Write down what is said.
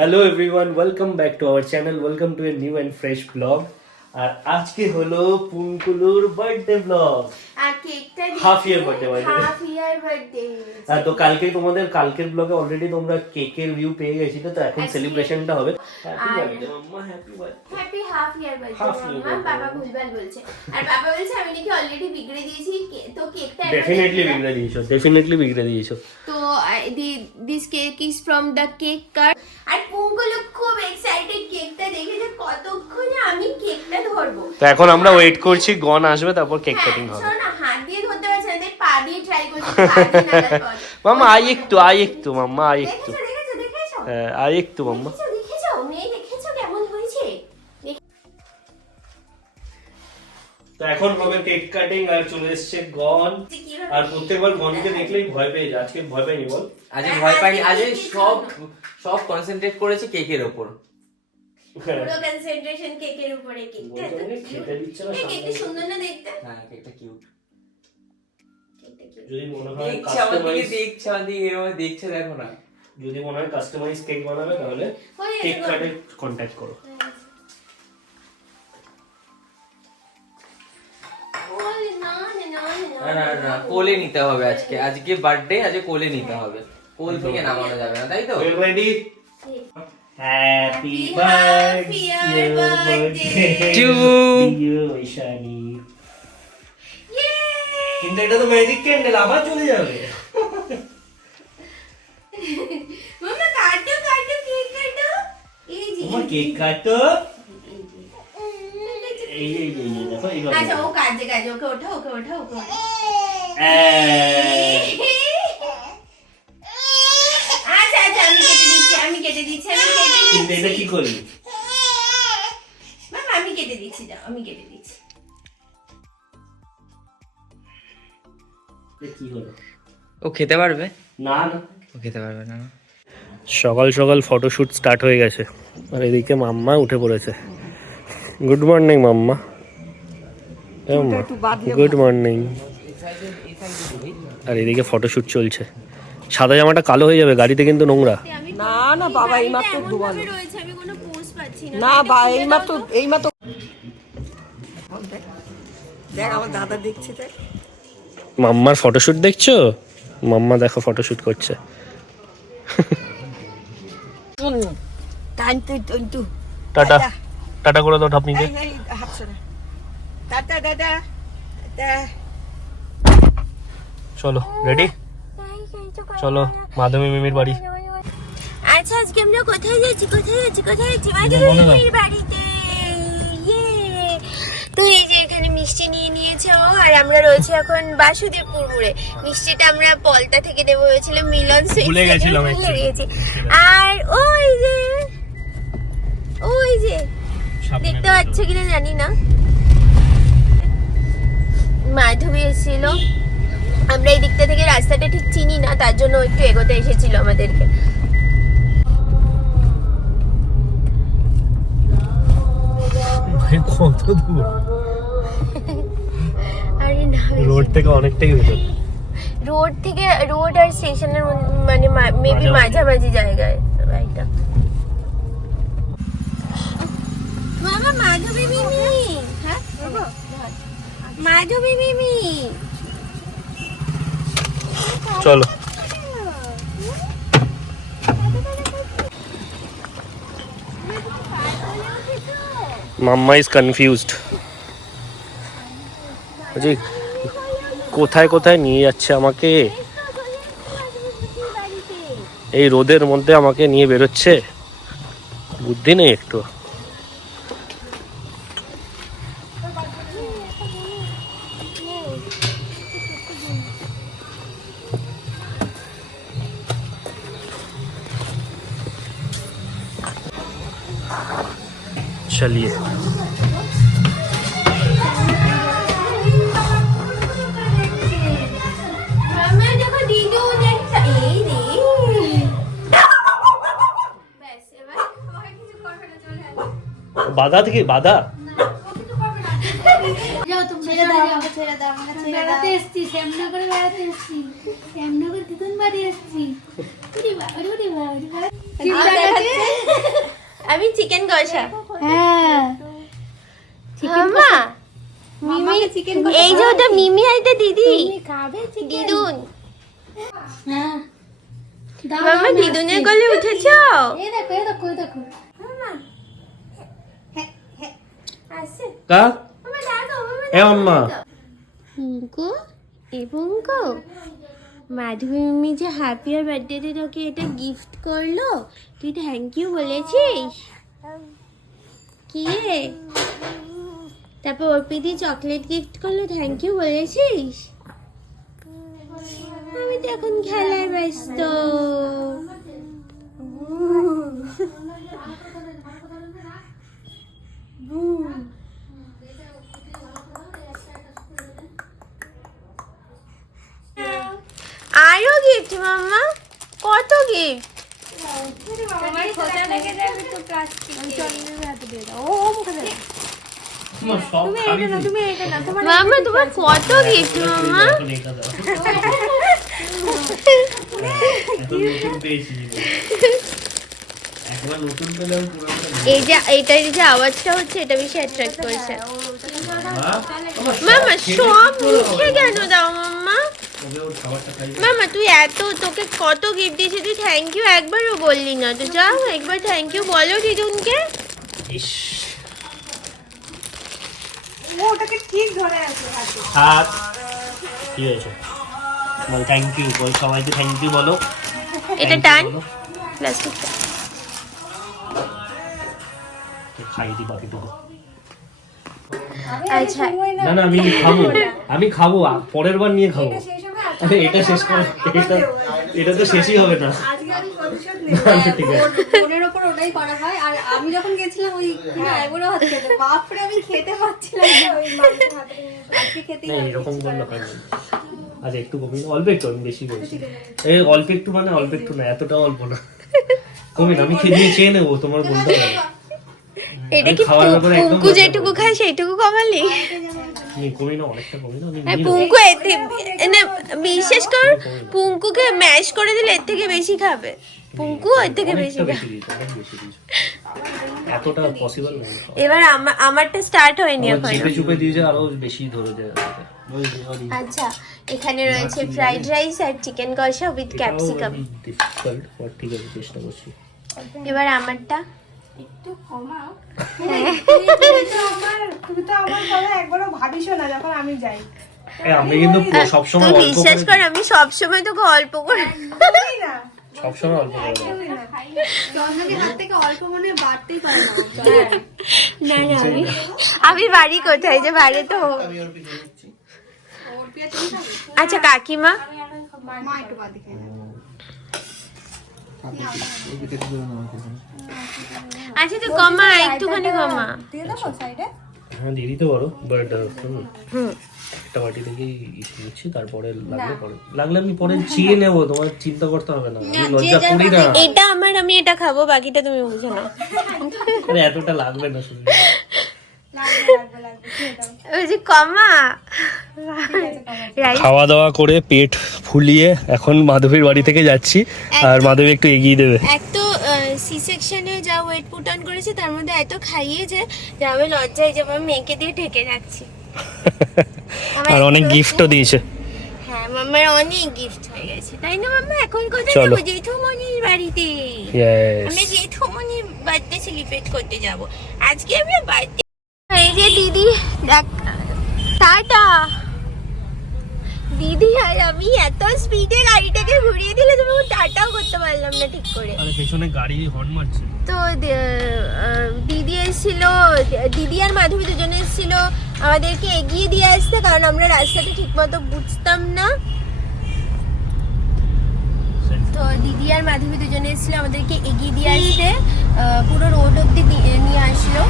Hello everyone, welcome back to our channel. Welcome to a new and fresh vlog. আর আজকে হলো পুনকুলুর birthday blog আর কেকটা half year birthday তো কালকে তোমাদের কালকের ব্লগে অলরেডি তোমরা কেকের ভিউ পেয়ে গেছিলে, তো এখন সেলিব্রেশনটা হবে। Happy birthday mamma, happy birthday, happy half year birthday mamma. বাবা ভুলভাল বলছে, আর বাবা বলছে আমি নাকি অলরেডি বিগড়ে দিয়েছি, তো কেকটা ডেফিনেটলি বিগড়ে দিয়েছো। তো this cake is from the cake car. আর পুঙ্কুলু খুব এক্সাইটেড কেকটা দেখে, যে কতক্ষণে আমি কেকটা ধরবো। তো এখন আমরা ওয়েট করছি, গন আসবে তারপর কেক কাটিং হবে। শোনো না, হাত দিয়ে ধরতে পারছে না, পা দিয়ে ট্রাই করছি, পা দিয়ে নাগাল পাওয়া যায়। মাম্মা আই একটু মাম্মা আই একটু, দেখেছো হ্যাঁ আই একটু মাম্মা। দেখেছো মেয়ে, দেখেছো কেমন হয়েছে। তো এখন হবে কেক কাটিং, আর চলে এসেছে গন। আর প্রত্যেকবার গনকে দেখলেই ভয় পেয়ে যায়, আজকে ভয় পাইনি বল? আজকে ভয় পাইনি, আজকে সব কনসেন্ট্রেট করেছে কেকের উপর। পুরো কনসেন্ট্রেশন কেকের উপরে। কেকটা খেতে দিচ্ছে না, কেকটা সুন্দর না দেখতে? হ্যাঁ, কেকটা কিউট। যদি মনে হয় দেখছে দেখো না, যদি মনে হয় কাস্টমাইজ কেক বানাবে তাহলে কেক কার্ডে কন্টাক্ট করো। না কোলে নিতে হবে আজকে বার্থডে, আজকে কোলে নিতে হবে, কোল থেকে নামানো যাবে না, তাই তো? Ready? Happy birthday to you Ishani. কিন্তু এটা তো ম্যাজিক ক্যান্ডেল, আবার চলে যাবে। মামা কাটো কেক কাটো। এই যে তোমার কেক কাটো। এই দেখো এই গল্প। আচ্ছা ও কাজে ওকে ওঠা। আচ্ছা আমি কেটে দিচ্ছি। কিন্তু এটা কি করলি? মামা আমি কেটে দিচ্ছি, যাও আমি কেটে দিচ্ছি। কি হলো? ও খেতে পারবে না, ও খেতে পারবে না। সকাল সকাল ফটোশুট স্টার্ট হয়ে গেছে, আর এদিকে মাম্মা উঠে পড়েছে। Good morning mamma. Good morning. আর এদিকে ফটোশুট চলছে। সাদা জামাটা কালো হয়ে যাবে, গাড়িতে কিন্তু নোংরা। না বাবা, এইমাত্র ধোয়ানো রয়েছে, আমি কোনো পোজ পাচ্ছি না। না বা এইমাত্র দেখ আমার দাদা দেখছে, দেখ মাম্মার ফটোশুট দেখছো? মাম্মা দেখো ফটোশুট করছে। টাটা টাটা করে দাও ঠাপনিকে। টাটা দাদা। চলো রেডি, চলো মাধবী মিমির বাড়ি। আচ্ছা আজকে আমরা কোথায় যাচ্ছি মাধবীর বাড়িতে। তো এই যে এখানে মিষ্টি নিয়ে নিয়েছে ও, আর আমরা রয়েছে এখন বাসুদেবপুর মোড়ে। মিষ্টিটা আমরা পলতা থেকে দেবো হয়েছিল, মিলন সুইটস ভুলে গেছিলাম গেছি। আর ওই যে দেখতে পাচ্ছ কিনা জানি না, মাধবী এসেছিল। আমরা এই দিকটা থেকে রাস্তাটা ঠিক চিনি না, তার জন্য একটু এগোতে এসেছিল আমাদেরকে। কত দূর? আরে না, রোড থেকে অনেকটাই দূর। রোড আর স্টেশনের মানে মেবি মাঝামাঝি জায়গায় বাড়িটা। মামা মাধবী মিমি, হ্যাঁ মাধবী মিমি। চলো মাম্মা ইজ কনফিউজড। জি কোথায় কোথায় নিয়ে যাচ্ছে আমাকে, এই রোদের মধ্যে আমাকে নিয়ে বেরোচ্ছে, বুদ্ধি নেই একটু। चलिए বাধা থেকে বাধা বেড়াতে এসছি, শ্যামনগরে বেড়াতে এসছি, শ্যামনগর দিদুন বাড়ি এসছি। আমি চিকেন কষা। হ্যাঁ মামা মিমি এই যে ওটা মিমি আর এটা দিদি খাবে দিদুন। হ্যাঁ মামা দিদুনের কোলে উঠেছো? এই দেখো এই দেখো এই দেখো আসে কা মামা দেখো এ আম্মা পুঙ্কু এ পুঙ্কু মাধবী মিমি যে হ্যাপি বার্থডেতে তোকে এটা গিফট করলো, তুই থ্যাংক ইউ বলেছিস? কি রে? তারপর অর্পিতি চকলেট গিফট করলো, থ্যাংক ইউ বলেছিস? আমি তো এখন খেলায় ব্যস্ত। আরো গিফট মাম্মা, কত গিফট? তোমার সব খাবি তুই? মাম্মা তোমার কত গিফট মাম্মা? এখন এটা দাও। এখন নতুন পেয়েছি জিনিস। একবার নতুন পেলে আমি পুরোটা নেব। এই যে এইটার যে আওয়াজটা হচ্ছে এটা বেশি অ্যাট্রাক্ট করছে। মা, আমার মাম্মা খেতে সব দিতে হবে। মুখে কেন দাও মাম্মা? ওকে ওর খাবারটা খাইয়ে দাও। মামা তুই তোকে কত গিফট দিয়েছি, তুই থ্যাংক ইউ একবারও বললি না তো। যা একবার থ্যাংক ইউ বলো দিদুনকে। ইস, ওটাকে ঠিক ধরে আছে হাতে। থাক। কি হয়েছে? বল থ্যাংক ইউ, বল সবাইকে থ্যাংক ইউ বলো। এটা Thank you টান বলো। প্লাস্টিকটা। খাইয়ে দি বাকিটুকু। আচ্ছা না না আমি খাবো পরের বার নিয়ে খাবো। আরে এটা শেষ করে এটা তো শেষই হবে না। আজকে আমি প্রতিশোধ না, না, ঠিক আছে। ফোনের ওপর ওটাই করা হয়। আর আমি যখন গেছিলাম ওই কিনা এগুলো হাত খেতে, বাপরে আমি খেতে পাচ্ছিলাম না ওই মাংস হাতে নিয়ে। আজকে খেতেই না হবে। এরকম করলে হয় না। আচ্ছা একটু কমিয়ে অল্প একটু, আমি বেশি বলছি। এই অল্প একটু মানে অল্প একটু না, এতটা অল্প না। কমিয়ে আমি চেয়ে নেবো, তোমার বলতে হবে না। এটা আমি কি খাওয়ার ব্যাপারে একদম পুঙ্কু যেটুকু খায় সেইটুকু কমালি? তুমি কমিয়ে না, অনেকটা কমিয়ে না, আমি হ্যাঁ, নিয়ে নেবো। পুঙ্কু না বিশেষ কর পুঙ্কুকে ম্যাশ করে দিলে এর থেকে বেশি খাবে। পুঙ্কু এর থেকে বেশি অনেকটা খাবে। বেশি দিয়েছো, অনেক বেশি দিয়েছো। এতটা পসিবল না। এবার আমারটা স্টার্ট হয়নি আমার এখন। জিপে চুপে দিয়েছে আরো বেশি ধরে যায়। আচ্ছা এখানে রয়েছে ফ্রাইড রাইস আর চিকেন কষা উইথ ক্যাপসিকাম। ডিফিকাল্ট বাট ঠিক আছে, চেষ্টা করছি। এবার আমারটা। একটু কমাও। তুমি তো আমার কথা একবারও ভাবিসও না যখন আমি যাই। আমি কিন্তু সবসময় তুই অল্প বিশ্বাস কর করে আমি সবসময় তোকে অল্প করে একদমই না। সবসময় অল্প করে দিই। একদমই না। চন্দ্রকে হাত থেকে অল্প মনে হয় বাড়তেই পারে না। না না আমি বাড়ি কোথায় যে বাইরে তো। ওর পিয়া তুমি খাবে? আচ্ছা কাকিমা মা একটু বাদ দিকে। আচ্ছা তুই কমা একটুখানি কমা। দিয়ে দেবো সাইডে? হ্যাঁ দিয়ে দিতে পারো বাট হুম একটা বাটি থেকে নিচ্ছি, তারপরে লাগলে আমি পরে চেয়ে নেবো, তোমার চিন্তা করতে হবে না। আমি লজ্জা করি না। এটা আমার, আমি এটা খাবো, বাকিটা তুমি বুঝে নাও। আরে এতটা লাগবে না শুধু। দিয়ে দাও। ওই যে কমা রাইস। খাওয়া দাওয়া করে পেট ফুলিয়ে এখন মাধবীর বাড়ি থেকে যাচ্ছি, আর মাধবী একটু এগিয়ে দেবে। এক তো সি সেকশনে যা ওয়েট পুট অন করেছে তার মধ্যে এত খাইয়েছে যে আমি লজ্জায় যে আমি মেয়েকে দিয়ে ঢেকে রাখছি। আর অনেক গিফটও দিয়েছে। হ্যাঁ মাম্মার অনেক গিফট হয়ে গেছে, তাই না মাম্মা? এখন কোথায় চলো। যাবো? জেঠুমনির বাড়িতে। Yes. আমি জেঠুমনির বার্থডে সেলিব্রেট করতে যাব আজকে। আমি বার্থডে এই যে দিদি দেখ টাটা। দিদি আর আমি এত স্পিডে গাড়িটাকে ঘুরিয়ে দিলে তুমি টাটাও করতে পারলাম না ঠিক করে। আরে পেছনে গাড়ি হর্ন মারছে। তো দিদি এসেছিল, দিদি আর মাধবী দুজনে এসেছিল আমাদেরকে এগিয়ে দিয়ে আসতে, কারণ আমরা রাস্তাটা ঠিক মতো বুঝতাম না। তো দিদি আর মাধবী দুজনে এসেছিল আমাদেরকে এগিয়ে দিয়ে আসতে, পুরো রোড অব্দি নিয়ে আসলো।